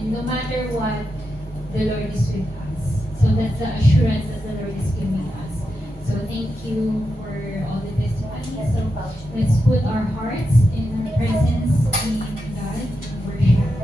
And no matter what, the Lord is with us. So that's the assurance that the Lord is giving us. So thank you for all the testimonies. So let's put our hearts in the presence of God and worship.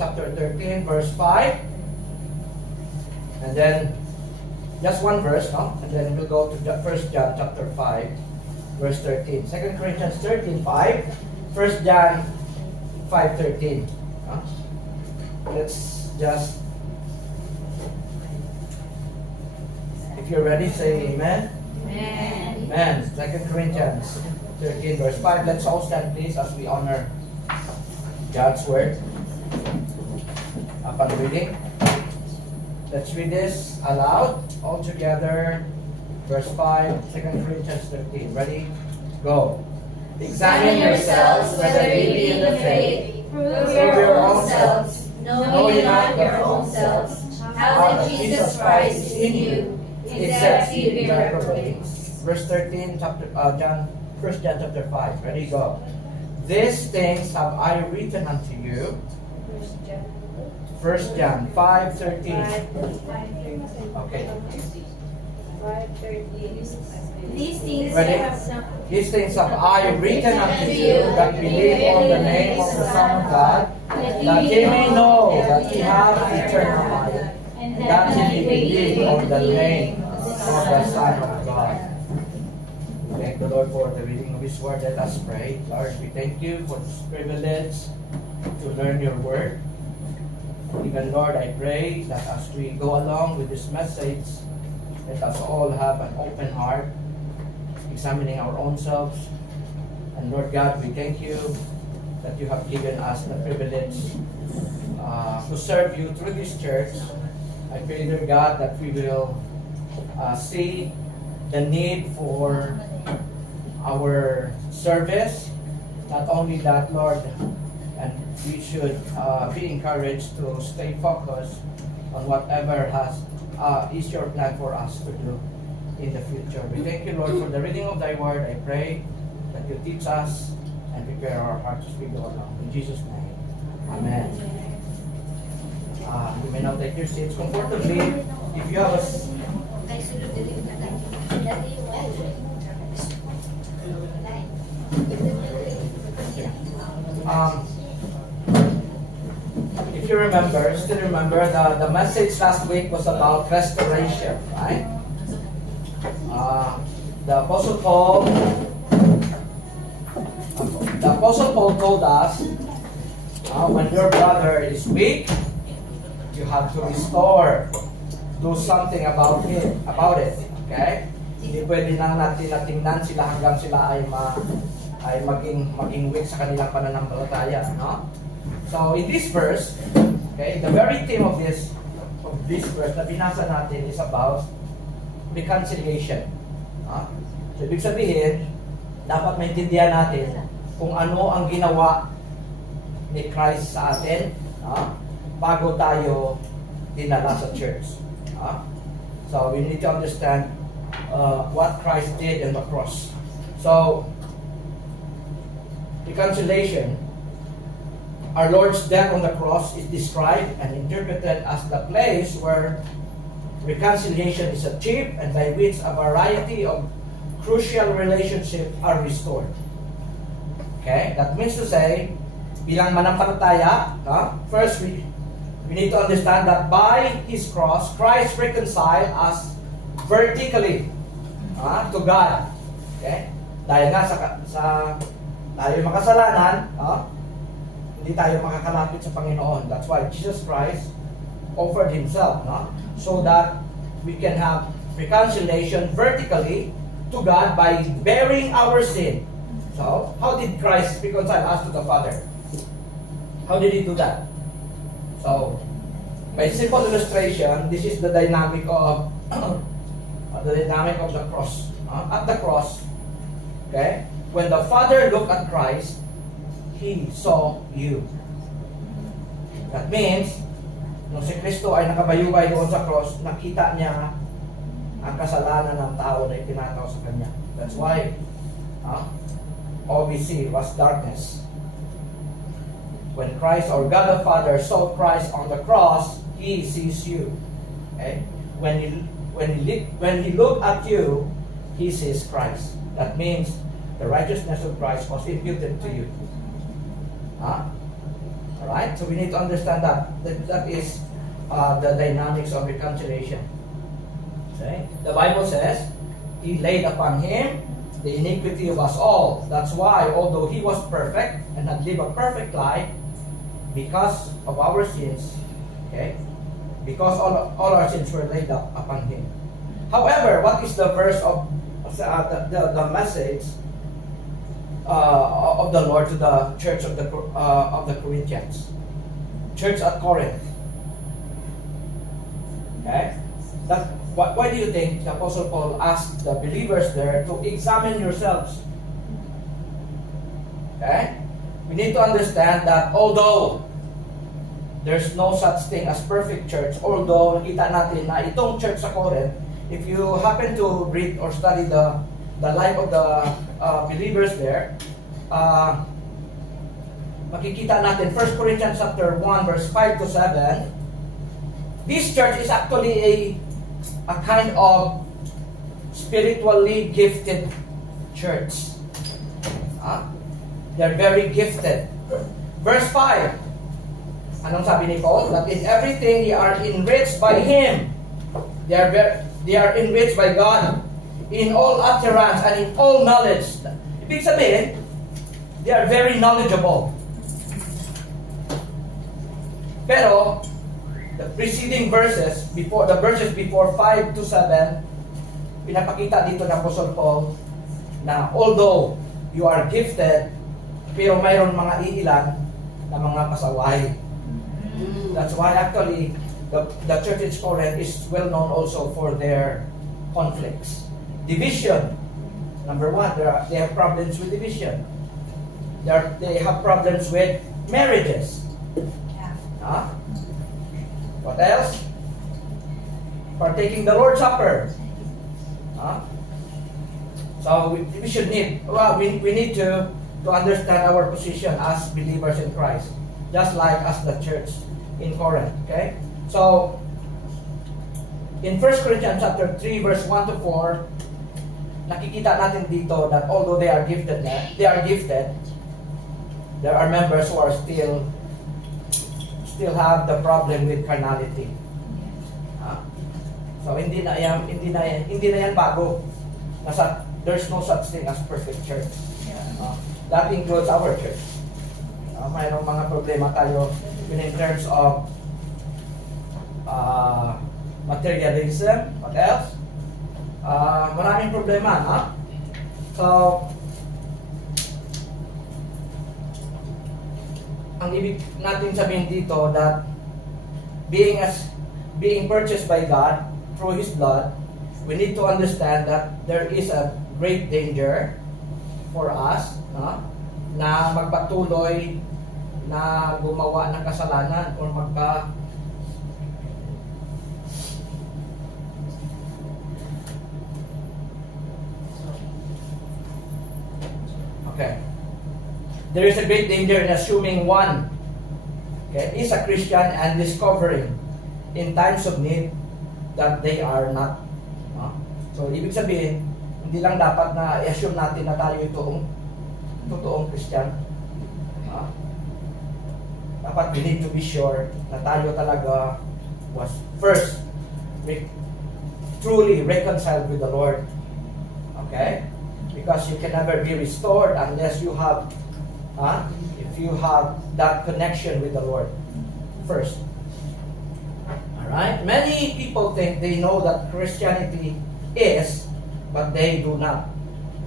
chapter 13, verse 5. And then, just one verse, no? And then we'll go to 1 John chapter 5, verse 13. 2 Corinthians 13, 5. 1 John 5, 13. No? Let's just, if you're ready, say amen. Amen. Amen. 2 Corinthians 13, verse 5. Let's all stand, please, as we honor God's word. Upon reading, let's read this aloud all together. Verse 5, 2 Corinthians 13. Ready? Go. Examine yourselves whether ye be in the faith. Prove your own selves. Know ye not your own selves how that Jesus Christ is in you, except ye be reprobates. Verse 13, chapter 1 John chapter 5. Ready? Go. These things have I written unto you. 1 John 5:13. Okay. 5:13. These things have I written unto you that believe on the name of the Son of God, that ye may know that ye have eternal life, and that ye believe on the name of the Son of God. We thank the Lord for the reading of His Word. Let us pray. Lord, we thank you for this privilege to learn your Word. Even Lord, I pray that as we go along with this message, let us all have an open heart, examining our own selves. And Lord God, we thank you that you have given us the privilege to serve you through this church. I pray, Lord God, that we will see the need for our service. Not only that, Lord, and we should be encouraged to stay focused on whatever is your plan for us to do in the future. We thank you, Lord, for the reading of thy word. I pray that you teach us and prepare our hearts as we go along. In Jesus' name, amen. You may now take your seats comfortably. If you have a if you remember, still remember, the message last week was about restoration, right? The Apostle Paul told us, when your brother is weak, you have to restore, do something about it, okay? Hindi pwede lang natin natingnan sila hanggang sila ay maging weak sa kanilang pananampalataya, no? So in this verse, okay, the very theme of this verse na binasa natin is about reconciliation. So ibig sabihin, dapat maintindihan natin kung ano ang ginawa ni Christ sa atin bago tayo dinala sa church. So we need to understand what Christ did on the cross. So reconciliation, our Lord's death on the cross is described and interpreted as the place where reconciliation is achieved and by which a variety of crucial relationships are restored. Okay? That means to say, bilang manampalataya, first we need to understand that by His cross, Christ reconciled us vertically to God. Okay? Dahil nga sa tayo makasalanan, hindi tayo makakalapit sa Panginoon. That's why Jesus Christ offered Himself, so that we can have reconciliation vertically to God by bearing our sin. So, how did Christ reconcile us to the Father? How did He do that? So, by simple illustration, this is the dynamic of the cross. At the cross, okay, when the Father looked at Christ, He saw you. That means, nung si Kristo ay nakabayubay doon sa cross, nakita niya ang kasalanan ng tao na ipinataw sa Kanya. That's why all we see was darkness. When Christ, or God the Father, saw Christ on the cross, He sees you. Okay? When He looked at you, He sees Christ. That means the righteousness of Christ was imputed to you. Alright? So we need to understand that. That is the dynamics of reconciliation. Okay? The Bible says, He laid upon Him the iniquity of us all. That's why, although He was perfect and had lived a perfect life, because of our sins, okay, because all our sins were laid up upon Him. However, what is the verse of the message of the Lord to the church of the Corinthians, church at Corinth. Okay, why do you think the Apostle Paul asked the believers there to examine yourselves? Okay, we need to understand that although there's no such thing as perfect church, although nakita natin na itong church sa Corinth, if you happen to read or study the life of the believers there, makikita natin 1 Corinthians chapter 1 verse 5 to 7. This church is actually a kind of spiritually gifted church. They're very gifted. Verse 5. Anong sabi ni Paul? That in everything they are enriched by Him. They are enriched by God in all utterance and in all knowledge. Ibig sabihin, they are very knowledgeable. Pero the preceding verses, the verses before 5 to 7, pinapakita dito ng Apostle Paul na although you are gifted, pero mayroon mga iilan na mga pasaway. That's why actually the church in Corinth is well known also for their conflicts. Division. Number one, they have problems with division. They have problems with marriages. What else? Partaking the Lord's Supper. So we should need, we need to understand our position as believers in Christ, just like as the church in Corinth. Okay? So in 1 Corinthians chapter 3 verse 1 to 4, nakikita natin dito that although they are gifted, there are members who are still have the problem with carnality. So hindi na yan bago. There's no such thing as perfect church. That includes our church. Mayroong mga problema tayo in terms of materialism. What else? Maraming problema, So, ang ibig natin sabihin dito that being purchased by God through His blood, we need to understand that there is a great danger for us, na magpatuloy na gumawa ng kasalanan or Okay. There is a great danger in assuming one is a Christian and discovering in times of need that they are not. So, ibig sabihin, hindi lang dapat na i-assume natin na tayo itong totoong Christian. Dapat we need to be sure na tayo talaga was first truly reconciled with the Lord. Okay? Because you can never be restored unless you have if you have that connection with the Lord first. Alright? Many people think they know that Christianity is, but they do not.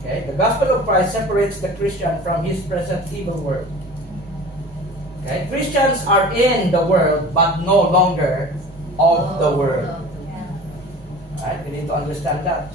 Okay? The gospel of Christ separates the Christian from his present evil world. Okay? Christians are in the world, but no longer of the world. Alright? We need to understand that.